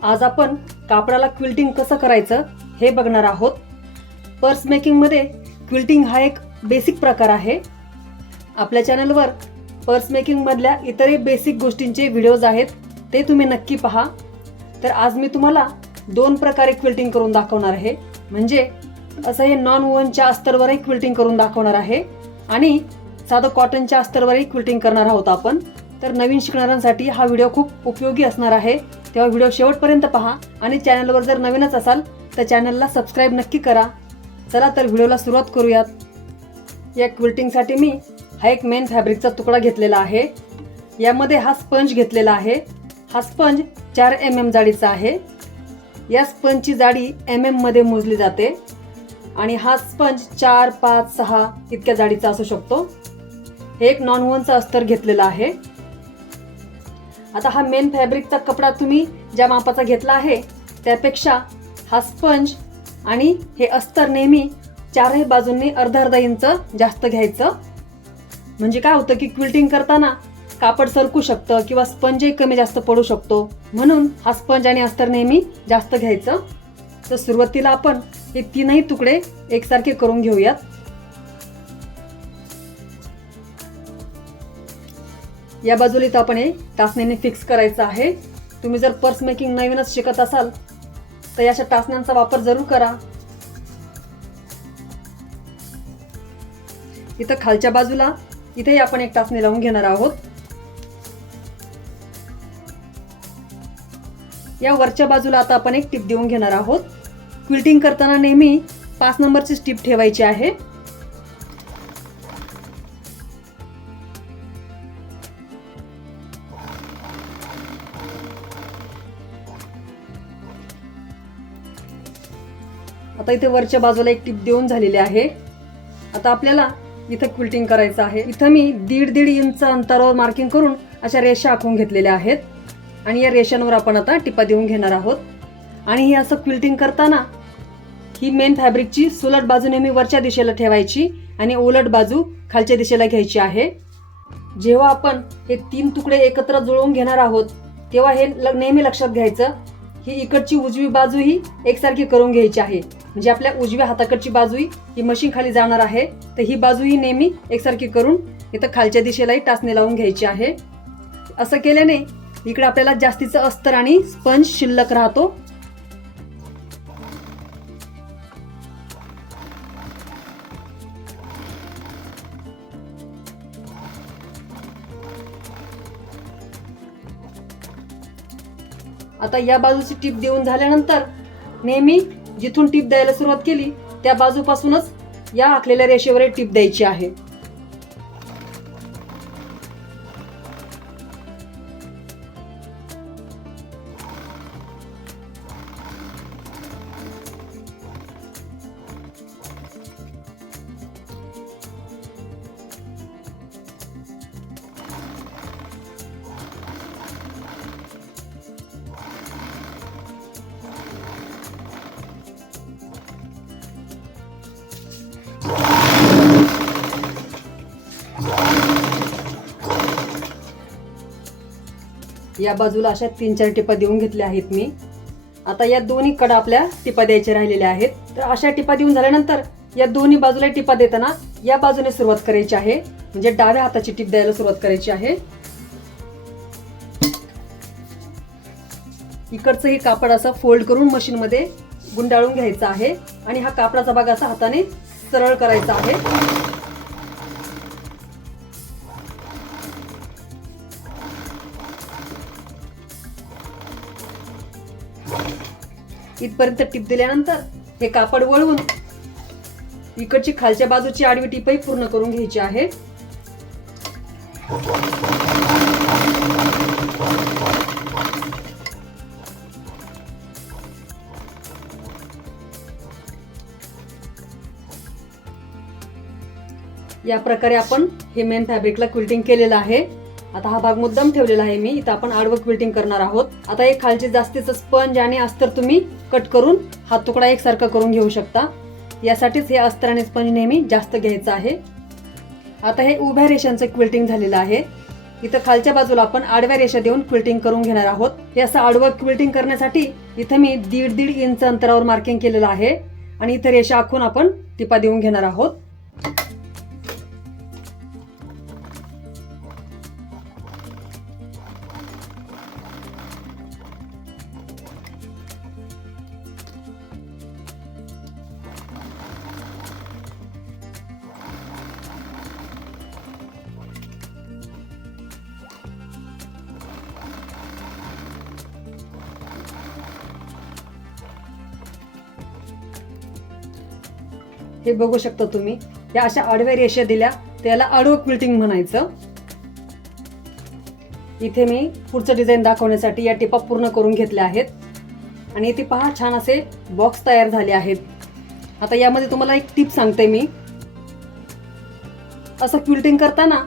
आज आपण कापडाला क्विल्टिंग कसं करायचं हे बघणार आहोत। पर्स मेकिंग मध्ये क्विल्टिंग हा एक बेसिक प्रकार आहे। आपल्या चॅनलवर पर्स मेकिंग मधल्या इतरही बेसिक गोष्टींचे व्हिडिओज आहेत, ते तुम्ही नक्की पहा। तर आज मी तुम्हाला दोन प्रकारे क्विल्टिंग करून दाखवणार आहे। म्हणजे असं हे नॉन वूवनच्या अस्तरवरही क्विल्टिंग करून दाखवणार आहे आणि साधं कॉटनच्या अस्तरवरही क्विल्टिंग करणार आहोत आपण। तर नवीन शिकणाऱ्यांसाठी हा व्हिडिओ खूप उपयोगी असणार आहे, तेव्हा व्हिडिओ शेवटपर्यंत पहा आणि चॅनलवर जर नवीनच असाल तर चॅनलला सबस्क्राइब नक्की करा। चला तर व्हिडिओला सुरुवात करूयात। या क्विल्टिंगसाठी मी हा एक मेन फॅब्रिकचा तुकडा घेतलेला आहे। यामध्ये हा स्पंज घेतलेला आहे। हा स्पंज 4 mm जाडीचा आहे। या स्पंजची जाडी mm मध्ये मोजली जाते आणि हा स्पंज 4, 5, 6 इतक्या जाडीचा असू शकतो। हे एक नॉन वूवनचा अस्तर घेतलेला आहे। आता हा मेन फॅब्रिकचा कपडा तुम्ही ज्या मापाचा घेतला आहे त्यापेक्षा हा स्पंज आणि हे अस्तर नेहमी चारही बाजूंनी अर्धा इंच जास्त घ्यायचं। म्हणजे काय होतं की क्विल्टिंग करताना कापड सरकू शकतं किंवा स्पंजही कमी जास्त पडू शकतो, म्हणून हा स्पंज आणि अस्तर नेहमी जास्त घ्यायचं। तर सुरुवातीला आपण हे तीनही तुकडे एकसारखे करून घेऊयात। या बाजूला इथं आपण हे टाचणीने फिक्स करायचं आहे। तुम्ही जर पर्स मेकिंग नवीनच शिकत असाल तर अशा टाचण्यांचा वापर जरूर करा। इथं खालच्या बाजूला इथेही आपण एक टाचणी लावून घेणार आहोत। या वरच्या बाजूला आता आपण एक टिप देऊन घेणार आहोत। क्विल्टिंग करताना नेहमी 5 नंबरची टिप ठेवायची आहे। आता इथे वरच्या बाजूला एक टिप देऊन झालेली आहे। आता आपल्याला इथं क्विल्टिंग करायचं आहे। इथं मी 1.5 इंच अंतरावर मार्किंग करून अशा रेषा आखून घेतलेल्या आहेत आणि या रेषांवर आपण आता टिपा देऊन घेणार आहोत। आणि हे असं क्विल्टिंग करताना ही मेन फॅब्रिकची सुलट बाजू नेहमी वरच्या दिशेला ठेवायची आणि उलट बाजू खालच्या दिशेला घ्यायची आहे। जेव्हा आपण हे 3 तुकडे एकत्र जुळवून घेणार आहोत तेव्हा हे नेहमी लक्षात घ्यायचं, ही इकडची उजवी बाजू ही एकसारखी करून घ्यायची आहे। म्हणजे आपल्या उजव्या हाताकडची बाजू ही मशीन खाली जाणार आहे, तर ही बाजू ही नेहमी एकसारखी करून इथं खालच्या दिशेलाही टाचणी लावून घ्यायची आहे। असं केल्याने इकडे आपल्याला जास्तीचं अस्तर आणि स्पंज शिल्लक राहतो। आता या बाजूची टिप देऊन झाल्यानंतर नेहमी जिथून टिप द्यायला सुरुवात केली त्या बाजूपासूनच या आखलेल्या रेषेवर टिप द्यायची आहे। या बाजूला अशा 3-4 टिपा देऊन घेतल्या आहेत मी। आता या दोन्ही कडा आपल्या टिपा द्यायच्या राहिलेल्या आहेत। तर अशा टिपा देऊन झाल्यानंतर या दोन्ही बाजूला टिपा देताना या बाजूने सुरुवात करायची आहे, म्हणजे डाव्या हाताची टिप द्यायला सुरुवात करायची आहे। इकडचं हे कापड असं फोल्ड करून मशीन मध्ये गुंडाळून घ्यायचं आहे आणि हा कापडाचा भाग असा हाताने सरळ करायचा आहे। इथपर्यंत टिप दिल्यानंतर हे कापड वळवून इकडची खालच्या बाजूची आडवी टिपही पूर्ण करून घ्यायची आहे। या प्रकारे आपण हे मेन फॅब्रिकला क्विल्टिंग केलेलं आहे। आता हा भाग मुद्दाम ठेवलेला आहे मी, इथं आपण आडवं क्विल्टिंग करणार आहोत। आता एक खालचे जास्तीचं स्पंज आणि अस्तर तुम्ही कट करून हा तुकडा एकसारखा करून घेऊ शकता। यासाठीच हे अस्तर आणि स्पंज नेहमी जास्त घ्यायचं आहे। आता हे उभ्या रेषांचं क्विल्टिंग झालेलं आहे। इथं खालच्या बाजूला आपण आडव्या रेषा देऊन क्विल्टिंग करून घेणार आहोत. हे असं आडवं क्विल्टिंग करण्यासाठी इथं मी 1.5 इंच अंतरावर मार्किंग केलेलं आहे आणि इथं रेषा आखून आपण टिपा देऊन घेणार आहोत. हे बघू शकता तुम्ही, या अशा आडव्या रेषा दिल्या त्याला आडवं क्विल्टिंग म्हणायचं. इथे मी पुढचं डिझाईन दाखवण्यासाठी या टिपा पूर्ण करून घेतल्या आहेत आणि इथे पहा छान असे बॉक्स तयार झाले आहेत. आता यामध्ये तुम्हाला एक टिप सांगते मी. असं क्विल्टिंग करताना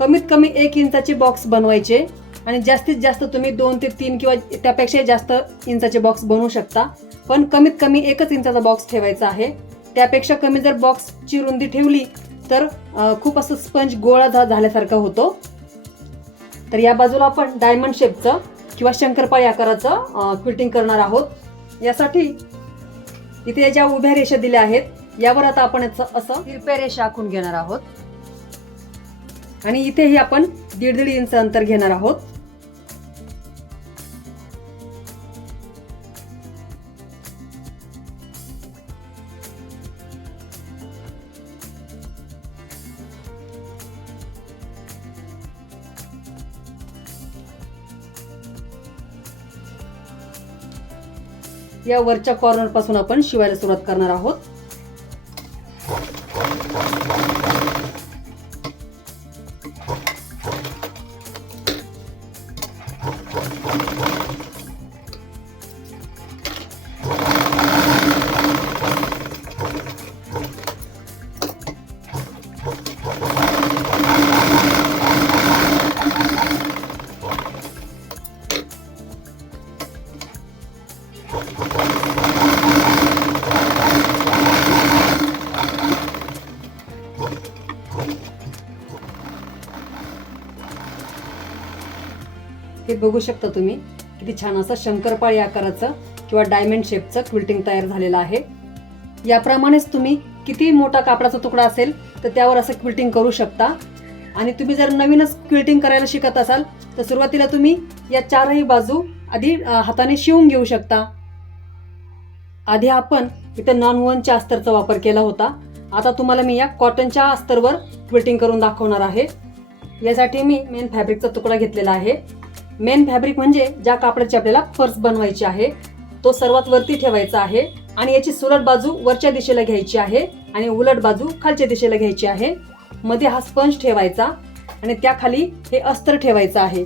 कमीत कमी 1 इंचाचे बॉक्स बनवायचे आणि जास्तीत जास्त तुम्ही 2 ते 3 किंवा त्यापेक्षा जास्त इंचाचे बॉक्स बनवू शकता, पण कमीत कमी 1 इंचाचा बॉक्स ठेवायचा आहे. त्यापेक्षा कमी जर बॉक्सची रुंदी ठेवली तर खूप असं स्पंज गोळा झाल्यासारखं होतो. तर या बाजूला आपण डायमंड शेपचं किंवा शंकरपाळी आकाराचं क्विल्टिंग करणार आहोत. यासाठी इथे ज्या उभ्या रेषा दिल्या आहेत यावर आता आपण असं तिरप्या रेषा आखून घेणार आहोत आणि इथेही आपण 1.5 इंच अंतर घेणार आहोत. या वरच्या कॉर्नर पासून आपण शिवायला सुरुवात करणार आहोत. हे बघू शकता तुम्ही, किती छान असं शंकरपाळी आकाराचं किंवा डायमंड शेपचं क्विल्टिंग तयार झालेलं आहे. याप्रमाणेच तुम्ही किती मोठा कापडाचा तुकडा असेल तर त्यावर असं क्विल्टिंग करू शकता. आणि तुम्ही जर नवीनच क्विल्टिंग करायला शिकत असाल तर सुरुवातीला तुम्ही या 4ही बाजू आधी हाताने शिवून घेऊ शकता. आधी आपण इथं नॉन-वनच्या अस्तरचा वापर केला होता. आता तुम्हाला मी या कॉटनच्या अस्तरवर क्विल्टिंग करून दाखवणार आहे. यासाठी मी मेन फॅब्रिकचा तुकडा घेतलेला आहे. मेन फॅब्रिक म्हणजे ज्या कापडाची आपल्याला पर्स बनवायची आहे तो सर्वात वरती ठेवायचा आहे आणि याची सुलट बाजू वरच्या दिशेला घ्यायची आहे आणि उलट बाजू खालच्या दिशेला घ्यायची आहे. मध्ये हा स्पंज ठेवायचा आणि त्याखाली हे अस्तर ठेवायचं आहे.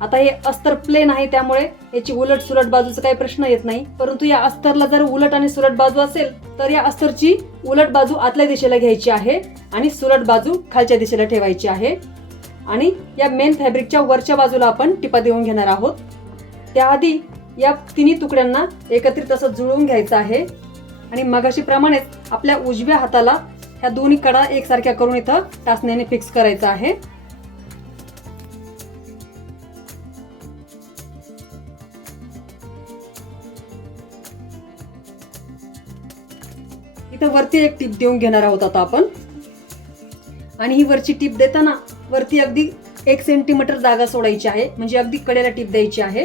आता हे अस्तर प्लेन आहे त्यामुळे याची उलट सुलट बाजूचा काही प्रश्न येत नाही, परंतु या अस्तरला जर उलट आणि सुलट बाजू असेल तर या अस्तरची उलट बाजू आतल्या दिशेला घ्यायची आहे आणि सुलट बाजू खालच्या दिशेला ठेवायची आहे. आणि या मेन फॅब्रिकच्या वरच्या बाजूला आपण टिपा देऊन घेणार आहोत. त्याआधी या तिन्ही तुकड्यांना एकत्रित असं जुळवून घ्यायचं आहे आणि मगाशी प्रमाणेच आपल्या उजव्या हाताला ह्या दोन्ही कडा एकसारख्या करून इथं टाचण्याने फिक्स करायचं आहे. इथं वरती एक टीप देऊन घेणार आहोत आता आपण. आणि ही वरची टीप देताना वरती अगदी 1 सेंटीमीटर जागा सोडायची आहे, म्हणजे अगदी कडेला टीप द्यायची आहे.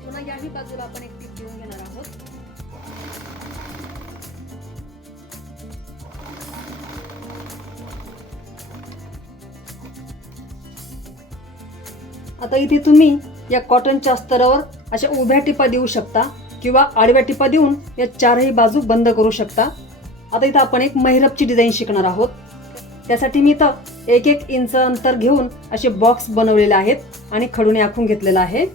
पुन्हा याही बाजूला आपण एक टीप देऊन घेणार आहोत. आता इथे तुम्ही या कॉटनच्या अस्तरावर अशा उभ्या टिपा देऊ शकता किंवा आडव्या टिपा देऊन या 4ही बाजू बंद करू शकता. आता इथं आपण एक महिरपची डिझाईन शिकणार आहोत. त्यासाठी मी इथं 1-1 इंच अंतर घेऊन असे बॉक्स बनवलेले आहेत आणि खडूने आखून घेतलेला आहे.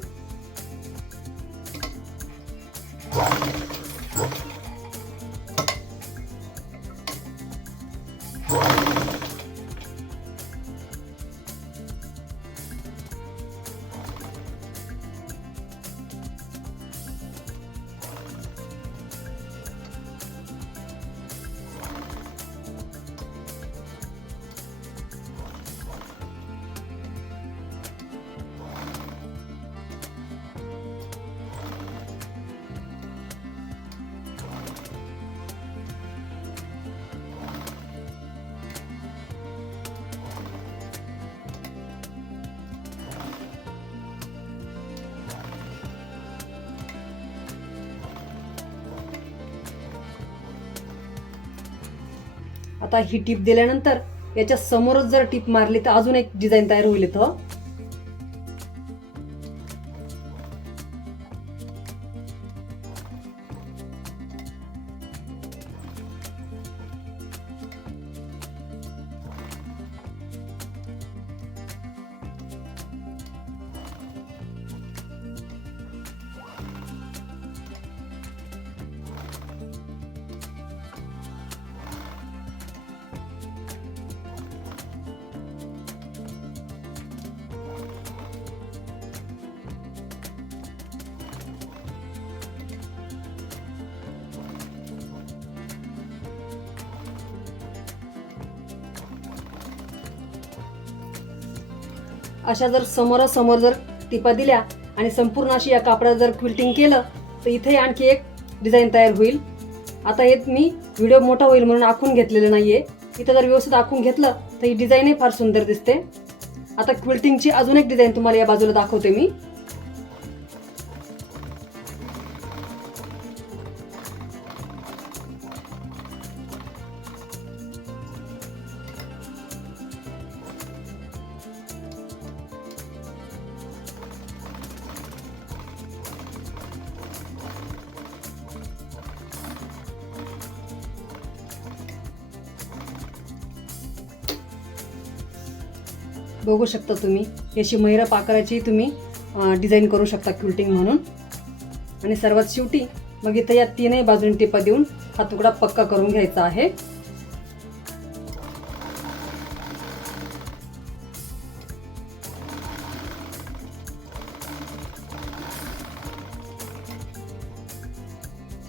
आता ही टीप दिल्यानंतर याच्या समोरच जर टीप मारली तर अजून एक डिझाईन तयार होईल इथं. अशा जर समोरासमोर जर टिपा दिल्या आणि संपूर्ण अशी या कापडात जर क्विल्टिंग केलं तर इथे आणखी एक डिझाईन तयार होईल. आता हे मी व्हिडिओ मोठा होईल म्हणून आखून घेतलेलं नाहीये. इथं जर व्यवस्थित आखून घेतलं तर ही डिझाईनही फार सुंदर दिसते. आता क्विल्टिंगची अजून एक डिझाईन तुम्हाला या बाजूला दाखवते मी. बघू शकता तुम्ही याची महिरप आकाराची तुम्ही डिझाईन करू शकता क्विल्टिंग म्हणून. आणि सर्वात शेवटी मग इथं या तीनही बाजूने टिपा देऊन हा तुकडा पक्का करून घ्यायचा आहे.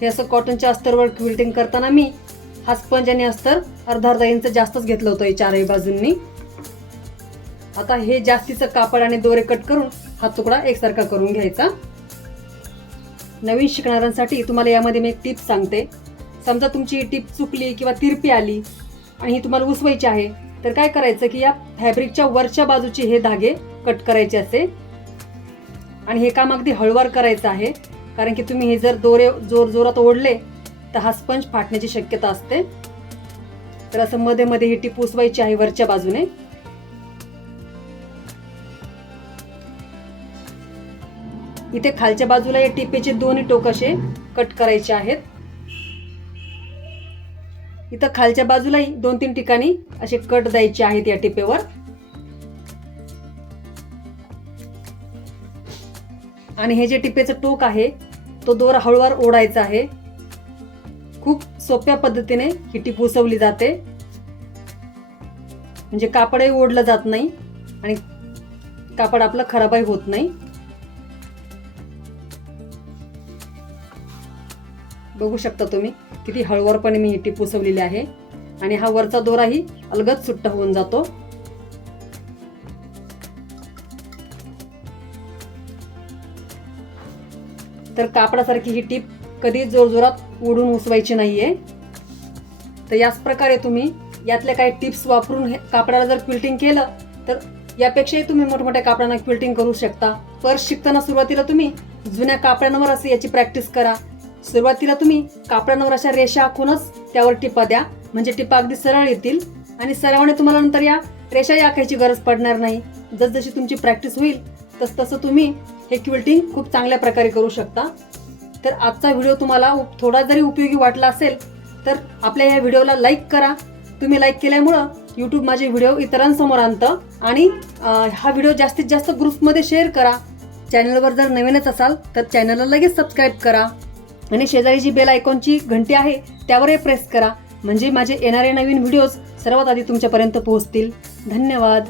हे असं कॉटनच्या अस्तरवर क्विल्टिंग करताना मी हा स्पंज आणि अस्तर अर्धा इंच जास्तच घेतलं होतं या चारही बाजूंनी. आता हे जास्तीचं कापड आणि दोरे कट करून हा तुकडा एकसारखा करून घ्यायचा. नवीन शिकणाऱ्यांसाठी तुम्हाला यामध्ये मी एक टिप सांगते. समजा तुमची ही टिप चुकली किंवा तिरपी आली आणि ही तुम्हाला उसवायची आहे तर काय करायचं की या फॅब्रिकच्या वरच्या बाजूचे हे धागे कट करायचे असते. आणि हे काम अगदी हळूवार करायचं आहे कारण की तुम्ही हे जर दोरे जोरात ओढले तर हा स्पंज फाटण्याची शक्यता असते. तर असं मध्ये मध्ये ही टिप उसवायची आहे वरच्या बाजूने. इथे खालच्या बाजूला या टिपेचे दोन्ही टोक असे कट करायचे आहेत. इथं खालच्या बाजूलाही 2-3 ठिकाणी असे कट द्यायचे आहेत या टिपेवर. आणि हे जे टिपेचं टोक आहे तो दोरा हळूवार ओढायचा आहे. खूप सोप्या पद्धतीने ही टिप उसवली जाते म्हणजे कापडही ओढलं जात नाही आणि कापड आपलं खराबही होत नाही. बघू शकता तुम्ही किती हळूवारपणे मी ही टिप उसवलेली आहे. आणि हा वरचा दोराही अलगद सुट्टा होऊन जातो. तर कापडासारखी ही टिप कधी जोरजोरात ओढून उसवायची नाहीये. तर याच प्रकारे तुम्ही यातल्या काही टिप्स वापरून कापडाला जर क्विल्टिंग केलं तर यापेक्षाही तुम्ही मोठमोठ्या कापडांना क्विल्टिंग करू शकता. पर्स शिकताना सुरुवातीला तुम्ही जुन्या कापडांवर असं याची प्रॅक्टिस करा. सुरुवातीला तुम्ही कापडांवर अशा रेषा आखूनच त्यावर टिपा द्या म्हणजे टिपा अगदी सरळ येतील. आणि सरावाने तुम्हाला नंतर या रेषाही आखायची गरज पडणार नाही. जसजशी तुमची प्रॅक्टिस होईल तसं तुम्ही हे क्विल्टिंग खूप चांगल्या प्रकारे करू शकता. तर आजचा व्हिडिओ तुम्हाला थोडा जरी उपयोगी वाटला असेल तर आपल्या या व्हिडिओला लाईक करा. तुम्ही लाईक केल्यामुळं यूट्यूब माझे व्हिडिओ इतरांसमोर आणतं. आणि हा व्हिडिओ जास्तीत जास्त ग्रुप्समध्ये शेअर करा. चॅनलवर जर नवीनच असाल तर चॅनलला लगेच सबस्क्राईब करा. आणि शेजारी जी बेल आयकॉनची घंटी आहे त्यावरही प्रेस करा म्हणजे माझे येणारे नवीन व्हिडिओज सर्वात आधी तुमच्यापर्यंत पोहोचतील. धन्यवाद.